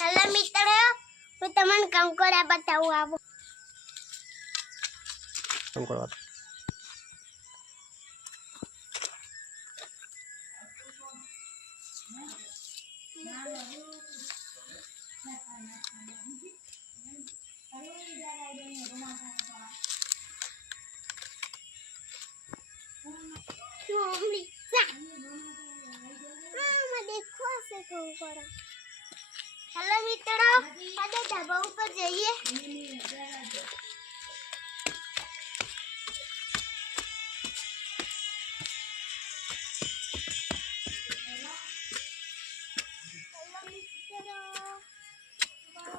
Hello मित्र, હું તમને કંકોડા બતાવું આવો. કંકોડા हेलो मित्रों, આજે ધાબા ઉપર જઈએ.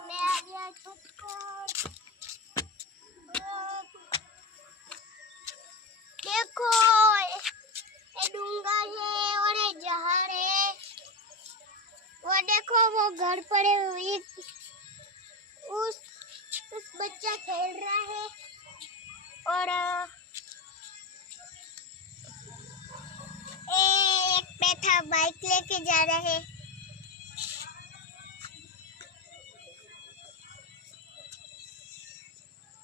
मैं आ गया छत पर. देखो ये डूंगा है और ये जहर है. वो देखो वो घर पर एक उस बच्चा खेल रहा है और एक बैठा बाइक लेके जा रहा है.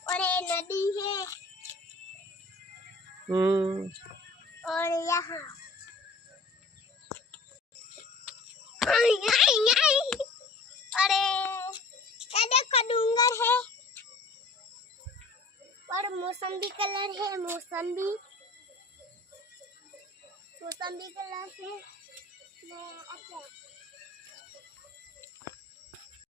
और ये नदी है और यहाँ अरे ये देखो डूंगर है और मौसम्बी कलर है. मौसम्बी कलर है. मैं अच्छा